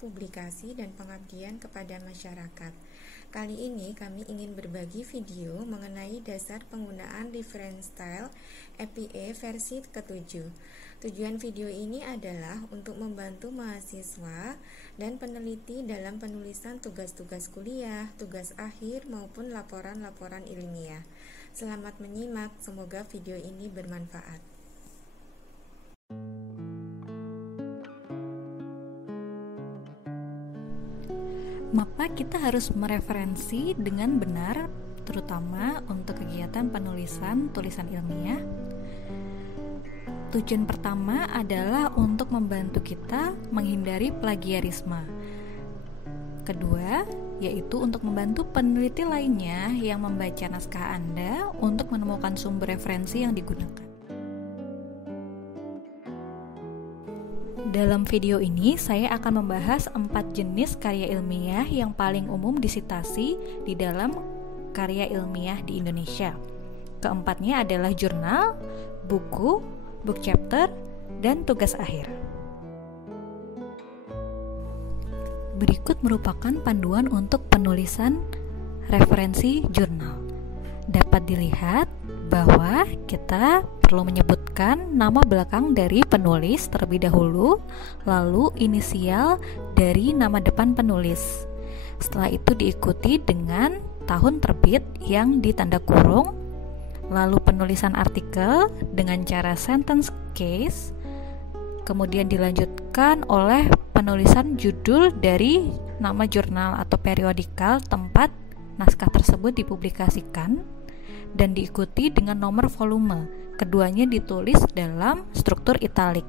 publikasi dan pengabdian kepada masyarakat. Kali ini kami ingin berbagi video mengenai dasar penggunaan reference style APA versi ke-7. Tujuan video ini adalah untuk membantu mahasiswa dan peneliti dalam penulisan tugas-tugas kuliah, tugas akhir maupun laporan-laporan ilmiah. Selamat menyimak, semoga video ini bermanfaat. Maka kita harus mereferensi dengan benar, terutama untuk kegiatan penulisan tulisan ilmiah. Tujuan pertama adalah untuk membantu kita menghindari plagiarisme. Kedua, yaitu untuk membantu peneliti lainnya yang membaca naskah Anda untuk menemukan sumber referensi yang digunakan. Dalam video ini, saya akan membahas 4 jenis karya ilmiah yang paling umum disitasi di dalam karya ilmiah di Indonesia. Keempatnya adalah jurnal, buku, book chapter, dan tugas akhir. Berikut merupakan panduan untuk penulisan referensi jurnal. Dapat dilihat bahwa kita perlu menyebutkan nama belakang dari penulis terlebih dahulu, lalu inisial dari nama depan penulis. Setelah itu diikuti dengan tahun terbit yang ditanda kurung, lalu penulisan artikel dengan cara sentence case, kemudian dilanjutkan oleh penulisan judul dari nama jurnal atau periodikal tempat naskah tersebut dipublikasikan, dan diikuti dengan nomor volume. Keduanya ditulis dalam struktur italik.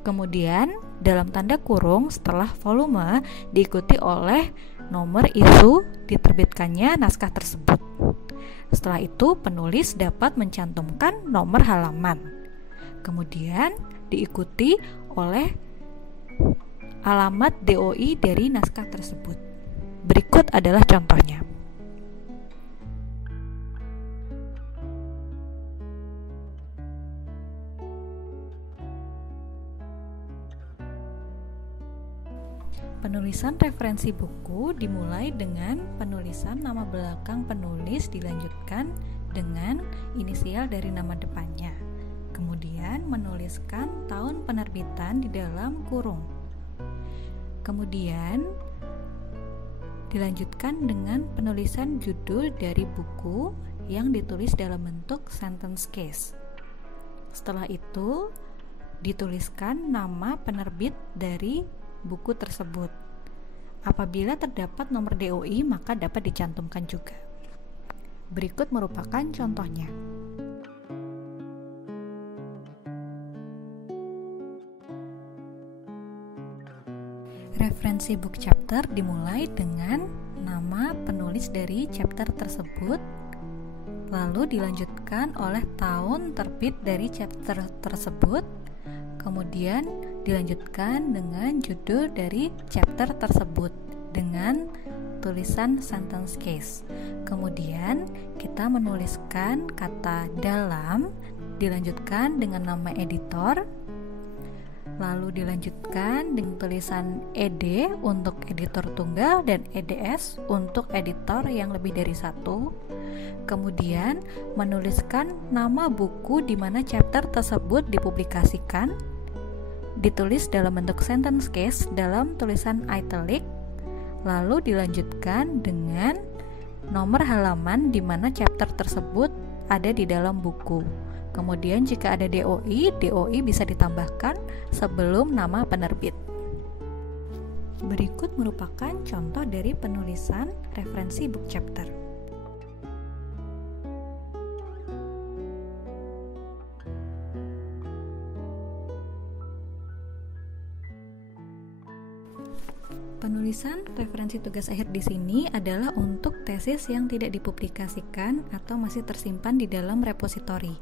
Kemudian dalam tanda kurung setelah volume diikuti oleh nomor isu diterbitkannya naskah tersebut. Setelah itu penulis dapat mencantumkan nomor halaman. Kemudian diikuti oleh alamat DOI dari naskah tersebut. Berikut adalah contohnya. Penulisan referensi buku dimulai dengan penulisan nama belakang penulis dilanjutkan dengan inisial dari nama depannya. Kemudian menuliskan tahun penerbitan di dalam kurung. Kemudian dilanjutkan dengan penulisan judul dari buku yang ditulis dalam bentuk sentence case. Setelah itu dituliskan nama penerbit dari buku tersebut. Apabila terdapat nomor DOI, maka dapat dicantumkan juga. Berikut merupakan contohnya. Referensi book chapter dimulai dengan nama penulis dari chapter tersebut, lalu dilanjutkan oleh tahun terbit dari chapter tersebut, kemudian dilanjutkan dengan judul dari chapter tersebut dengan tulisan sentence case. Kemudian kita menuliskan kata dalam, dilanjutkan dengan nama editor, lalu dilanjutkan dengan tulisan ED untuk editor tunggal dan EDS untuk editor yang lebih dari satu. Kemudian menuliskan nama buku di mana chapter tersebut dipublikasikan, ditulis dalam bentuk sentence case dalam tulisan italic, lalu dilanjutkan dengan nomor halaman di mana chapter tersebut ada di dalam buku. Kemudian jika ada DOI bisa ditambahkan sebelum nama penerbit. Berikut merupakan contoh dari penulisan referensi book chapter. Penulisan referensi tugas akhir di sini adalah untuk tesis yang tidak dipublikasikan atau masih tersimpan di dalam repositori.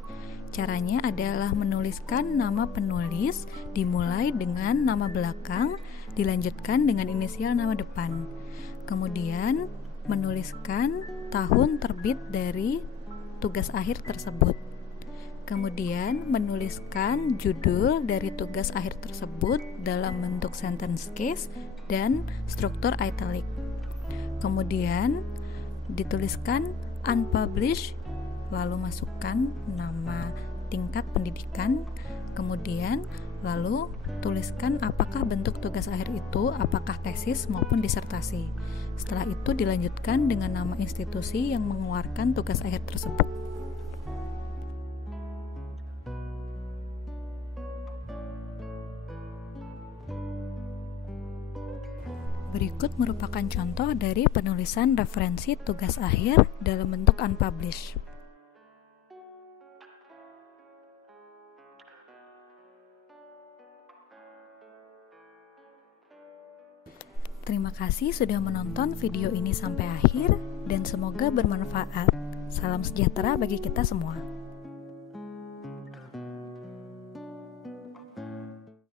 Caranya adalah menuliskan nama penulis dimulai dengan nama belakang, dilanjutkan dengan inisial nama depan. Kemudian menuliskan tahun terbit dari tugas akhir tersebut. Kemudian menuliskan judul dari tugas akhir tersebut dalam bentuk sentence case dan struktur italic. Kemudian dituliskan unpublished, lalu masukkan nama tingkat pendidikan, kemudian lalu tuliskan apakah bentuk tugas akhir itu, apakah tesis maupun disertasi. Setelah itu dilanjutkan dengan nama institusi yang mengeluarkan tugas akhir tersebut. Berikut merupakan contoh dari penulisan referensi tugas akhir dalam bentuk unpublished. Terima kasih sudah menonton video ini sampai akhir dan semoga bermanfaat. Salam sejahtera bagi kita semua.